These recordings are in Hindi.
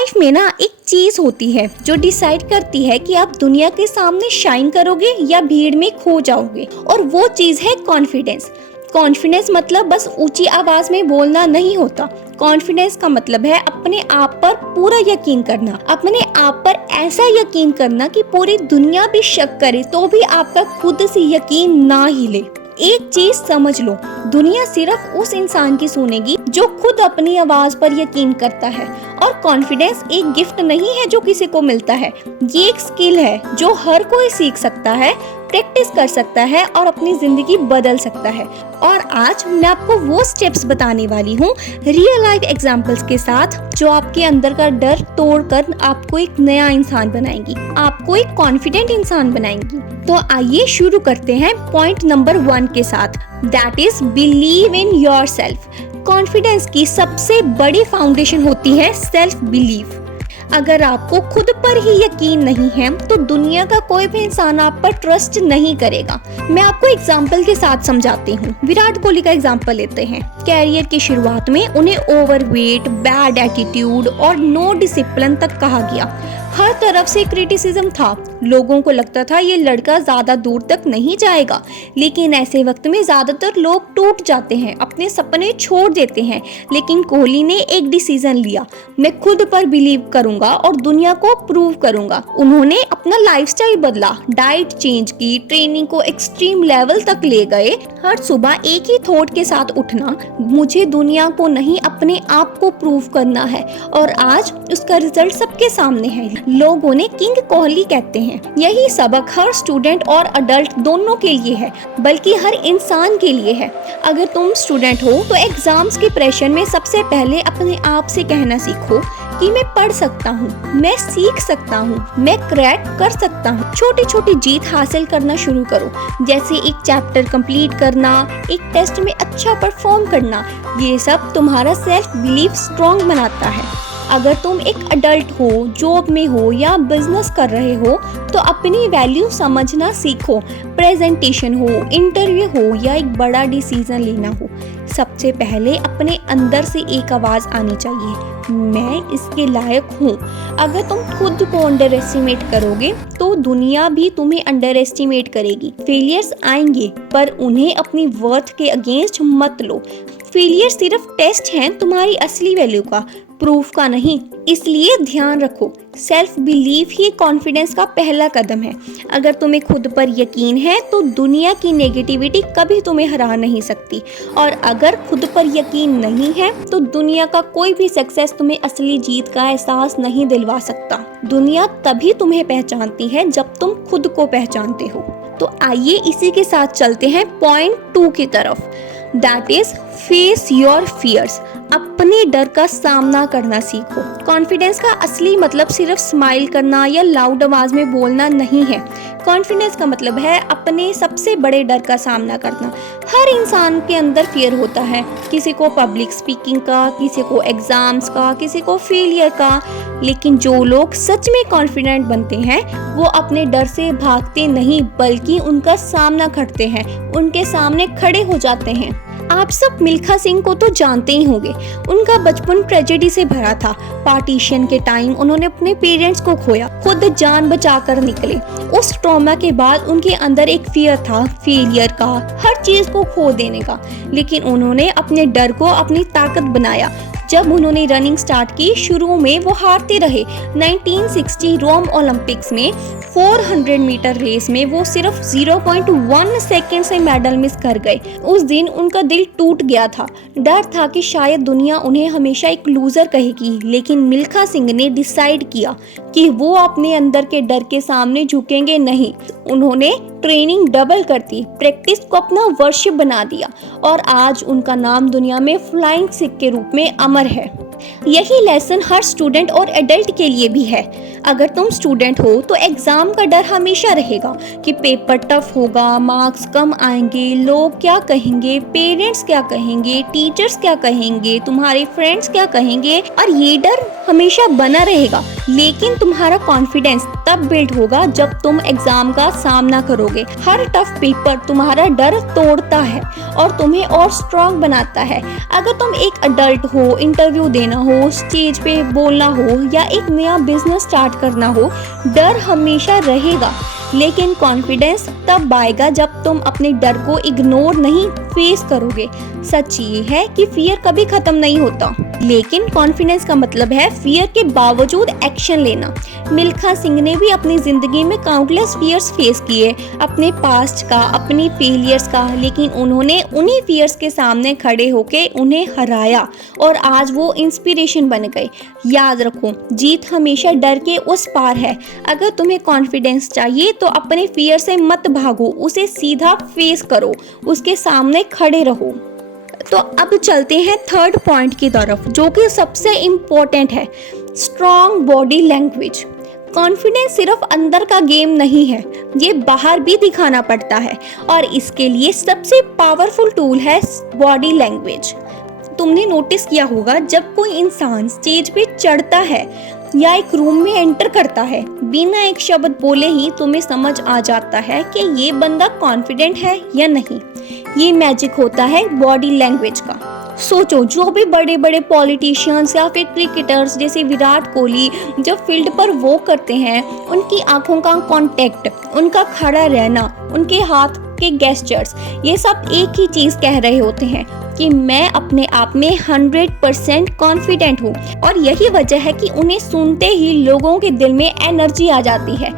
लाइफ में ना एक चीज होती है जो डिसाइड करती है कि आप दुनिया के सामने शाइन करोगे या भीड़ में खो जाओगे, और वो चीज है कॉन्फिडेंस। कॉन्फिडेंस मतलब बस ऊंची आवाज में बोलना नहीं होता। कॉन्फिडेंस का मतलब है अपने आप पर पूरा यकीन करना, अपने आप पर ऐसा यकीन करना कि पूरी दुनिया भी शक करे तो भी आपका खुद से यकीन ना हिले। एक चीज समझ लो, दुनिया सिर्फ उस इंसान की सुनेगी जो खुद अपनी आवाज पर यकीन करता है। और कॉन्फिडेंस एक गिफ्ट नहीं है जो किसी को मिलता है, ये एक स्किल है जो हर कोई सीख सकता है, प्रैक्टिस कर सकता है और अपनी जिंदगी बदल सकता है। और आज मैं आपको वो स्टेप्स बताने वाली हूँ रियल लाइफ एग्जांपल्स के साथ, जो आपके अंदर का डर तोड़कर आपको एक नया इंसान बनाएंगी, आपको एक कॉन्फिडेंट इंसान बनाएंगी। तो आइए शुरू करते हैं पॉइंट नंबर 1 के साथ, that is believe in yourself. Confidence की सबसे बड़ी फाउंडेशन होती है सेल्फ बिलीव। अगर आपको खुद पर ही यकीन नहीं है तो दुनिया का कोई भी इंसान आप पर ट्रस्ट नहीं करेगा। मैं आपको एग्जाम्पल के साथ समझाती हूँ। विराट कोहली का एग्जाम्पल लेते हैं। कैरियर की शुरुआत में उन्हें ओवरवेट, बैड एटीट्यूड और नो डिसिप्लिन तक कहा गया। हर तरफ से क्रिटिसिज्म था। लोगों को लगता था ये लड़का ज्यादा दूर तक नहीं जाएगा। लेकिन ऐसे वक्त में ज्यादातर लोग टूट जाते हैं, अपने सपने छोड़ देते हैं। लेकिन कोहली ने एक डिसीजन लिया, मैं खुद पर बिलीव करूंगा और दुनिया को प्रूव करूंगा। उन्होंने अपना लाइफस्टाइल बदला, डाइट चेंज की, ट्रेनिंग को एक्सट्रीम लेवल तक ले गए। हर सुबह एक ही थॉट के साथ उठना, मुझे दुनिया को नहीं अपने आप को प्रूव करना है। और आज उसका रिजल्ट सबके सामने है। लोग उन्हें किंग कोहली कहते हैं। यही सबक हर स्टूडेंट और अडल्ट दोनों के लिए है, बल्कि हर इंसान के लिए है। अगर तुम स्टूडेंट हो तो एग्जाम्स के प्रेशर में सबसे पहले अपने आप से कहना सीखो कि मैं पढ़ सकता हूँ, मैं सीख सकता हूँ, मैं क्रैक कर सकता हूँ। छोटी छोटी जीत हासिल करना शुरू करो, जैसे एक चैप्टर कंप्लीट करना, एक टेस्ट में अच्छा परफॉर्म करना। ये सब तुम्हारा सेल्फ बिलीफ स्ट्रॉन्ग बनाता है। अगर तुम एक अडल्ट हो, जॉब में हो या बिजनेस कर रहे हो तो अपनी वैल्यू समझना सीखो। प्रेजेंटेशन हो, इंटरव्यू हो या एक बड़ा डिसीजन लेना हो, सबसे पहले अपने अंदर से एक आवाज आनी चाहिए, मैं इसके लायक हूँ। अगर तुम खुद को अंडर एस्टिमेट करोगे तो दुनिया भी तुम्हें अंडर एस्टिमेट करेगी। फेलियर्स आएंगे पर उन्हें अपनी वर्थ के अगेंस्ट मत लो। फेलियर सिर्फ टेस्ट हैं तुम्हारी असली वैल्यू का, प्रूफ का नहीं। इसलिए ध्यान रखो, सेल्फ बिलीफ ही कॉन्फिडेंस का पहला कदम है। अगर तुम्हें खुद पर यकीन है तो दुनिया की नेगेटिविटी कभी तुम्हें हरा नहीं सकती। और अगर खुद पर यकीन नहीं है तो दुनिया का कोई भी सक्सेस तुम्हें असली जीत का एहसास नहीं दिलवा सकता। दुनिया तभी तुम्हें पहचानती है जब तुम खुद को पहचानते हो। तो आइए इसी के साथ चलते हैं पॉइंट 2 की तरफ, that is face your fears. अपने डर का सामना करना सीखो। कॉन्फिडेंस का असली मतलब सिर्फ स्माइल करना या लाउड आवाज में बोलना नहीं है। कॉन्फिडेंस का मतलब है अपने सबसे बड़े डर का सामना करना। हर इंसान के अंदर फियर होता है, किसी को पब्लिक स्पीकिंग का, किसी को एग्जाम्स का, किसी को फेलियर का। लेकिन जो लोग सच में कॉन्फिडेंट बनते हैं वो अपने डर से भागते नहीं बल्कि उनका सामना करते हैं, उनके सामने खड़े हो जाते हैं। आप सब मिल्खा सिंह को तो जानते ही होंगे। उनका बचपन ट्रेजेडी से भरा था। पार्टीशन के टाइम उन्होंने अपने पेरेंट्स को खोया, खुद जान बचाकर निकले। उस ट्रॉमा के बाद उनके अंदर एक फियर था, फेलियर का, हर चीज को खो देने का। लेकिन उन्होंने अपने डर को अपनी ताकत बनाया। जब उन्होंने रनिंग स्टार्ट की, शुरू में वो हारते रहे। 1960 रोम ओलंपिक्स में 400 मीटर रेस में वो सिर्फ 0.1 सेकेंड से मेडल मिस कर गए। उस दिन उनका दिल टूट गया था। डर था कि शायद दुनिया उन्हें हमेशा एक लूजर कहेगी। लेकिन मिल्खा सिंह ने डिसाइड किया कि वो अपने अंदर के डर के सामने झुकेंगे नहीं। उन्होंने ट्रेनिंग डबल कर दी, प्रैक्टिस को अपना वर्शिप बना दिया और आज उनका नाम दुनिया में फ्लाइंग सिख के रूप में अमर है। यही लेसन हर स्टूडेंट और एडल्ट के लिए भी है। अगर तुम स्टूडेंट हो तो एग्जाम का डर हमेशा रहेगा कि पेपर टफ होगा, मार्क्स कम आएंगे, लोग क्या कहेंगे, पेरेंट्स क्या कहेंगे, टीचर्स क्या कहेंगे, तुम्हारे फ्रेंड्स क्या कहेंगे, और ये डर हमेशा बना रहेगा। लेकिन तुम्हारा कॉन्फिडेंस तब बिल्ड होगा जब तुम एग्जाम का सामना करोगे। हर टफ पेपर तुम्हारा डर तोड़ता है और तुम्हें और स्ट्रांग बनाता है। अगर तुम एक अडल्ट हो, इंटरव्यू देना हो, स्टेज पे बोलना हो या एक नया बिजनेस स्टार्ट करना हो, डर हमेशा रहेगा, लेकिन कॉन्फिडेंस तब आएगा जब तुम अपने डर को इग्नोर नहीं फेस करोगे। सच ये है कि फियर कभी खत्म नहीं होता, लेकिन कॉन्फिडेंस का मतलब है फियर के बावजूद एक्शन लेना। मिल्खा सिंह ने भी अपनी जिंदगी में काउंटलेस फियर्स फेस किए, अपने पास्ट का, अपनी फेलियर्स का, लेकिन उन्होंने उन्हीं फियर्स के सामने खड़े होके उन्हें हराया और आज वो इंस्पिरेशन बन गए। याद रखो, जीत हमेशा डर के उस पार है। अगर तुम्हें कॉन्फिडेंस चाहिए तो अपने फियर से मत भागो, उसे सीधा फेस करो, उसके सामने खड़े रहो। तो अब चलते हैं थर्ड पॉइंट की तरफ, जो कि सबसे इम्पोर्टेंट है, स्ट्रॉन्ग बॉडी लैंग्वेज। कॉन्फिडेंस सिर्फ अंदर का गेम नहीं है, ये बाहर भी दिखाना पड़ता है और इसके लिए सबसे पावरफुल टूल है बॉडी लैंग्वेज। तुमने नोटिस किया होगा, जब कोई इंसान स्टेज पे चढ़ता है या एक रूम में एंटर करता है, बिना एक शब्द बोले ही तुम्हें समझ आ जाता है कि ये बंदा कॉन्फिडेंट है या नहीं। ये मैजिक होता है बॉडी लैंग्वेज का। सोचो, जो भी बड़े बड़े पॉलिटिशियंस या फिर क्रिकेटर्स जैसे विराट कोहली जब फील्ड पर वो करते हैं, उनकी आंखों का कांटेक्ट, उनका खड़ा रहना, उनके हाथ के गेस्चर्स, ये सब एक ही चीज कह रहे होते हैं कि मैं अपने आप में 100% कॉन्फिडेंट हूँ। और यही वजह है कि उन्हें सुनते ही लोगों के दिल में एनर्जी आ जाती है।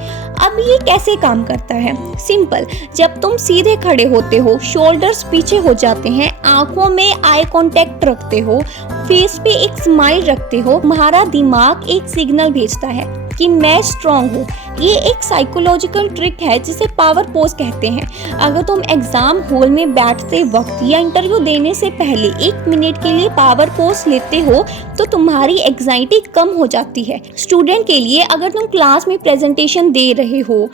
अब ये कैसे काम करता है? सिंपल, जब तुम सीधे खड़े होते हो, शोल्डर्स पीछे हो जाते हैं, आंखों में आई कांटेक्ट रखते हो, फेस पे एक स्माइल रखते हो, तुम्हारा दिमाग एक सिग्नल भेजता है कि मैं स्ट्रांग हूँ। ये एक साइकोलॉजिकल ट्रिक है जिसे पावर पोज कहते हैं। अगर तुम एग्जाम हॉल में बैठते वक्त या इंटरव्यू देने से पहले 1 मिनट के लिए पावर पोज लेते हो तो तुम्हारी एंजाइटी कम हो जाती है। स्टूडेंट के लिए, अगर तुम क्लास में प्रेजेंटेशन दे रहे हो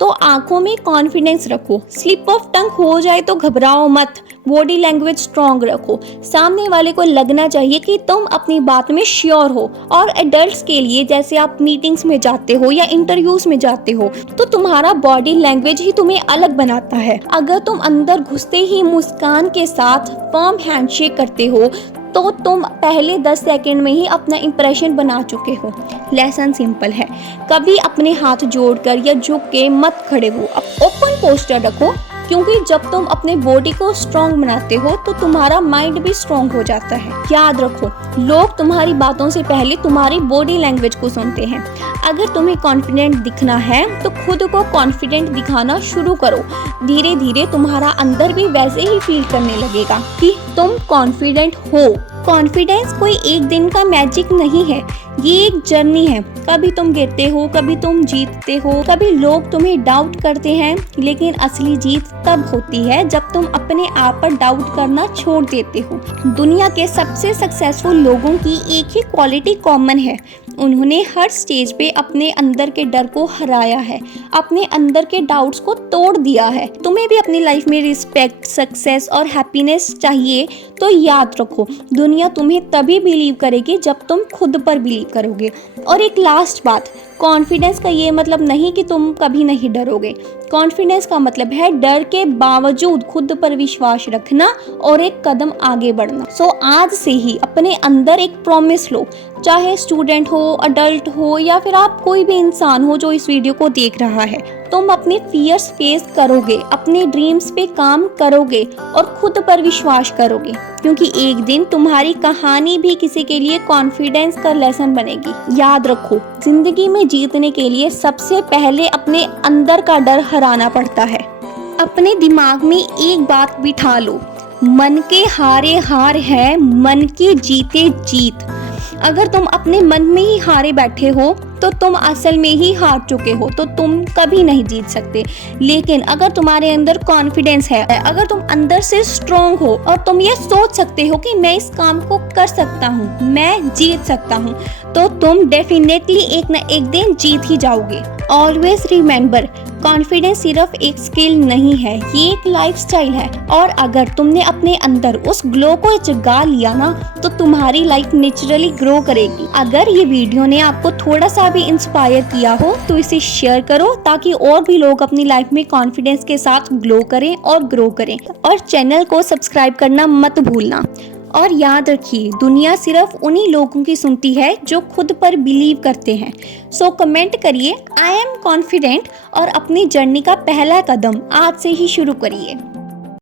तो आंखों में कॉन्फिडेंस रखो, स्लिप ऑफ टंग हो जाए तो घबराओ मत, बॉडी लैंग्वेज स्ट्रांग रखो, सामने वाले को लगना चाहिए कि तुम अपनी बात में श्योर हो। और एडल्ट्स के लिए, जैसे आप मीटिंग्स में जाते हो या इंटरव्यूज में जाते हो, तो तुम्हारा बॉडी लैंग्वेज ही तुम्हें अलग बनाता है। अगर तुम अंदर घुसते ही मुस्कान के साथ फर्म हैंडशेक करते हो तो तुम पहले 10 सेकंड में ही अपना इंप्रेशन बना चुके हो। लेसन सिंपल है, कभी अपने हाथ जोड़कर या झुक के मत खड़े हो, ओपन पोस्टर रखो, क्योंकि जब तुम अपने बॉडी को स्ट्रांग बनाते हो तो तुम्हारा माइंड भी स्ट्रांग हो जाता है। याद रखो, लोग तुम्हारी बातों से पहले तुम्हारी बॉडी लैंग्वेज को सुनते हैं। अगर तुम्हें कॉन्फिडेंट दिखना है तो खुद को कॉन्फिडेंट दिखाना शुरू करो। धीरे धीरे तुम्हारा अंदर भी वैसे ही फील करने लगेगा कि तुम कॉन्फिडेंट हो। कॉन्फिडेंस कोई एक दिन का मैजिक नहीं है, ये एक जर्नी है। कभी तुम गिरते हो, कभी तुम जीतते हो, कभी लोग तुम्हें डाउट करते हैं, लेकिन असली जीत तब होती है जब तुम अपने आप पर डाउट करना छोड़ देते हो। दुनिया के सबसे सक्सेसफुल लोगों की एक ही क्वालिटी कॉमन है, उन्होंने हर स्टेज पे अपने अंदर के डर को हराया है, अपने अंदर के डाउट्स को तोड़ दिया है। तुम्हें भी अपनी लाइफ में रिस्पेक्ट, सक्सेस और हैप्पीनेस चाहिए तो याद रखो, दुनिया तुम्हें तभी बिलीव करेगी जब तुम खुद पर बिलीव करोगे। और एक लास्ट बात, कॉन्फिडेंस का ये मतलब नहीं कि तुम कभी नहीं डरोगे। कॉन्फिडेंस का मतलब है डर के बावजूद खुद पर विश्वास रखना और एक कदम आगे बढ़ना। सो आज से ही अपने अंदर एक प्रॉमिस लो, चाहे स्टूडेंट हो, अडल्ट हो या फिर आप कोई भी इंसान हो जो इस वीडियो को देख रहा है, तुम अपने फियर्स फेस करोगे, अपने ड्रीम्स पे काम करोगे और खुद पर विश्वास करोगे, क्योंकि एक दिन तुम्हारी कहानी भी किसी के लिए कॉन्फिडेंस का लेसन बनेगी। याद रखो, जिंदगी में जीतने के लिए सबसे पहले अपने अंदर का डर हराना पड़ता है। अपने दिमाग में एक बात बिठा लो, मन के हारे हार है, मन के जीते जीत। अगर तुम अपने मन में ही हारे बैठे हो तो तुम असल में ही हार चुके हो, तो तुम कभी नहीं जीत सकते। लेकिन अगर तुम्हारे अंदर कॉन्फिडेंस है, अगर तुम अंदर से स्ट्रांग हो और तुम ये सोच सकते हो कि मैं इस काम को कर सकता हूँ, मैं जीत सकता हूँ, तो तुम डेफिनेटली एक न एक दिन जीत ही जाओगे। ऑलवेज रिमेंबर, कॉन्फिडेंस सिर्फ एक स्किल नहीं है, ये एक लाइफस्टाइल है। और अगर तुमने अपने अंदर उस ग्लो को जगा लिया ना, तो तुम्हारी लाइफ नेचुरली ग्रो करेगी। अगर ये वीडियो ने आपको थोड़ा सा भी इंस्पायर किया हो तो इसे शेयर करो, ताकि और भी लोग अपनी लाइफ में कॉन्फिडेंस के साथ ग्लो करें और ग्रो करें। और चैनल को सब्सक्राइब करना मत भूलना। और याद रखिए, दुनिया सिर्फ उन्हीं लोगों की सुनती है जो खुद पर बिलीव करते हैं। सो कमेंट करिए आई एम कॉन्फिडेंट और अपनी जर्नी का पहला कदम आज से ही शुरू करिए।